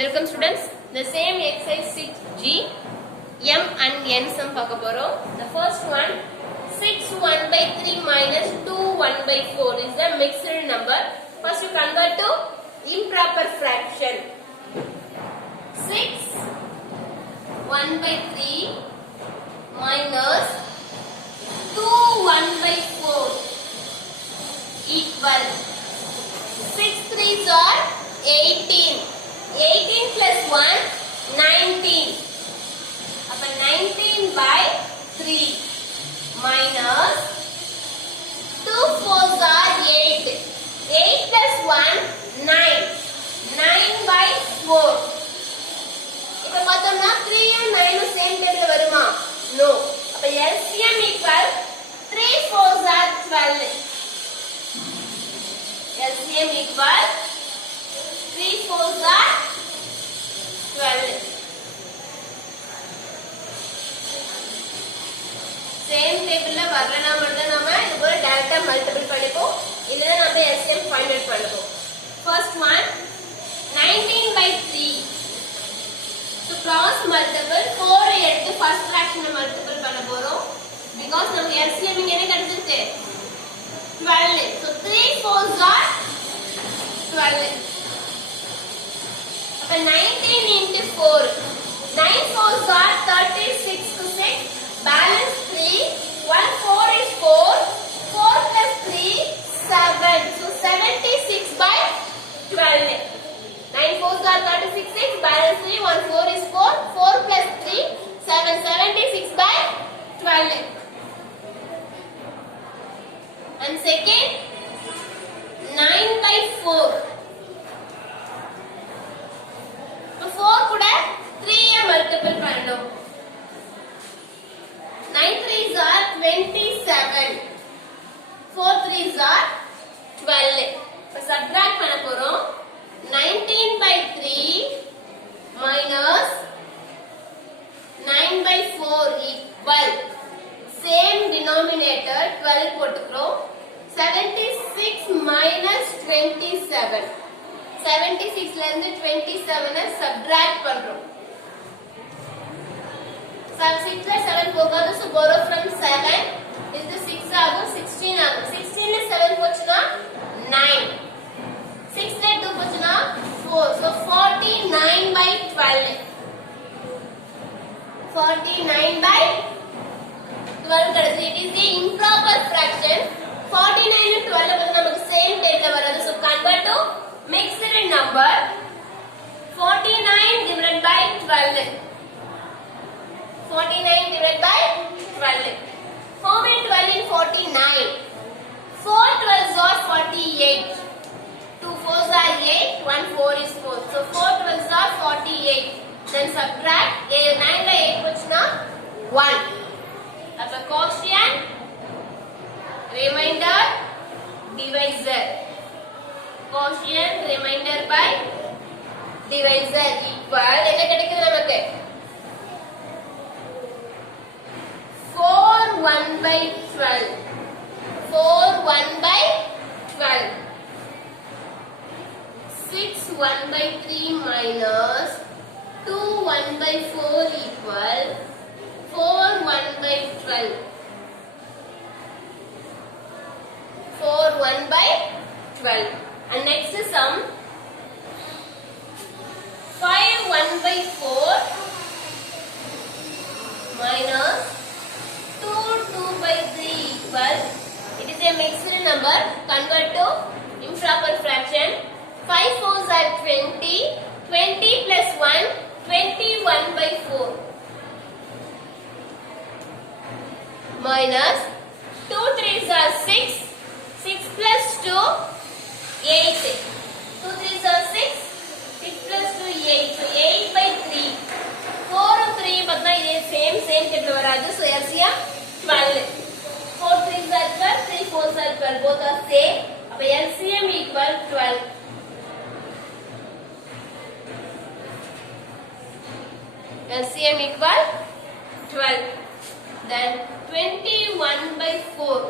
Welcome students. The same exercise 6G M and N sum பார்க்க போறோம். The first one 6 1 by 3 minus 2 1 by 4 is the mixed number. First you convert to improper fraction. 6 1 by 3 minus 2 1 by 4 equal 6 3s are 18. 18 plus 1 19. அப்ப 19 by 3 minus 2 4s are 8. 8 plus 1 9. 9 by 4. இப்ப பார்த்தோம்னா 3 and 9 same termல வருமா? No. அப்ப LCM equal 3 4s are 12. LCM equal 3 4s are 12. Same table la வரலனா மட்டும் நாம இது போல டைரக்டா மல்டிபிள் பண்ணிப்போம் இல்லனா நம்ம LCM ஃபைண்ட் அவுட் பண்ணுவோம். First one 19 by 3. So cross multiple 4 எடுத்து first fraction multiple பண்ண போறோம். Because நமக்கு LCM இங்க என்ன கிடைச்சிருக்கு? 12. So 3 4s are 12. அப்ப 19 into 4. 9 4s are 36 to 6. Balance 3. 1 4 is 4. 4 plus 3 7. So 76 by 12. 9 4s are 36 6. Balance 3. 1 4 is 4. 4 plus 3 7. 76 by 12. And second 9 by 4. 4 கூட 3 multiple பண்ணணும். 9 3s are 27. 4 3s are 12. இப்ப subtract பண்ண போறோம். 19 by 3 minus 9 by 4 equal same denominator 12 போட்டுக்கிறோம். 76 minus 27. 76 ல இருந்து 27 subtract பண்றோம். 6 ல 7 போகாது, so borrow from 7. இது 6 ஆகும், 16 ஆகும். 16 ல 7 போச்சுனா 9. 6 ல 2 போச்சுனா 4. So 49 by 12. 49 by 12 கிடைச்சு. It is the improper fraction. 49 and 12 வந்து நமக்கு same termல வராது. So convert to mixed number. 49 divided by 12. 49 divided by 12. How many 12 in 49? 4 12s are 48. 2 4s are 8. 1 4 is 4. So 4 12s are 48. Then subtract. 9 by 8 pochna 1. Appa quotient, remainder, divisor. Quotient, remainder by divisor equal என்ன கிடைக்குது நமக்கு? 4 1 by 12. 4 1 by 12. 6 1 by 3 minus 2 1 by 4 equal 4 1 by 12. 4 1 by 12. And next is sum 5 1 by 4 minus 2 2 by 3 equal, it is a mixed number, convert to improper fraction. 5 4s are 20. 20 plus 1 21 by 4 minus 2 3s are 6. 6 plus 2 8. 2 3s are 6. 6 plus 2 8. So 8 by 3. 4 and 3 பார்த்தா இதே same டேபிள்ல வராது. So LCM 12. 4 3s are 12. 3 4s are 12. Both are same. அப்ப LCM equal 12. LCM equal 12. Then 21 by 4.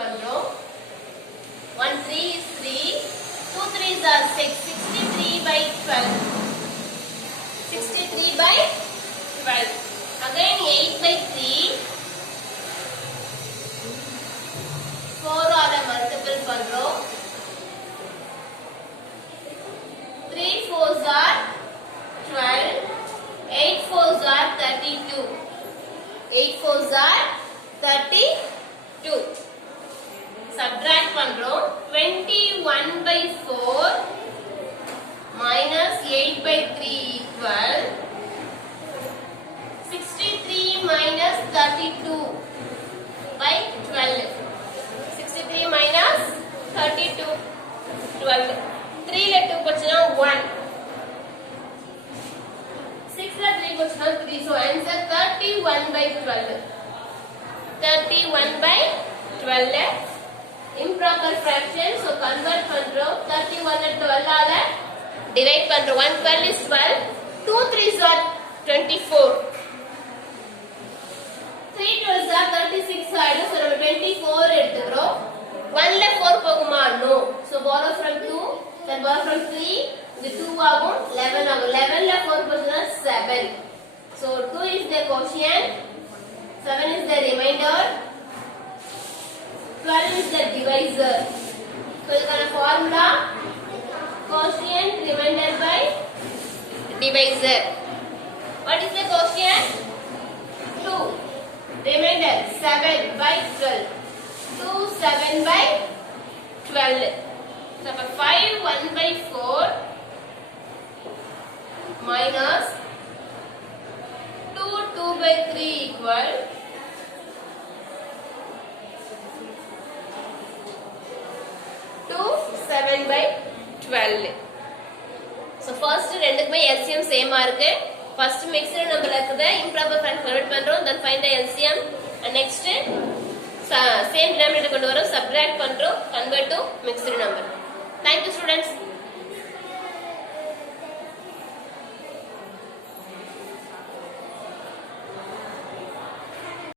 பண்றோம். 1 3 is 3, 2 3s are 6, 63 by 12. 63 by 12. Again 8 by 3. 4 ஆல multiple பண்றோம். 3 4s are 12. 8 4s are 32. 8 4s are 32. Subtract பண்றோம். 21 by 4 minus 8 by 3 equal 63 minus 32 by 12. 63 minus 32 12. 3 ல 2 போச்சுனா 1. 6 ல 3 போச்சுனா 3. So answer 31 by 12. 31 by 12. Improper fraction. So convert பண்றோம். 31 ல 12 ஆல divide பண்றோம். 1 12 is 12. 2 3s are 24. 3 12s are 36 ஆயிடும். So நம்ம 24 எடுத்துக்கிறோம். 1 ல 4 போகுமா? No. So borrow from 2. Then borrow from 3. இது 2 ஆகும். 11 ஆகும். 11 ல 4 போச்சுனா 7. So 2 is the quotient. 7 is the remainder. 12 is the divisor. So இதுக்கான formula quotient remainder by divisor. What is the quotient? 2. Remainder 7 by 12. 2 7 by 12. So 5 1 by 4 minus 2 2 by 3 equal 2 7 by 12. So first ரெண்டுக்குமே LCM சேமா இருக்கு. First mixed number இருக்குது. Improper fraction convert பண்றோம். Then find the LCM. And next same denominator கொண்டு வரோம். Subtract பண்றோம். Convert to mixed number. Thank you students.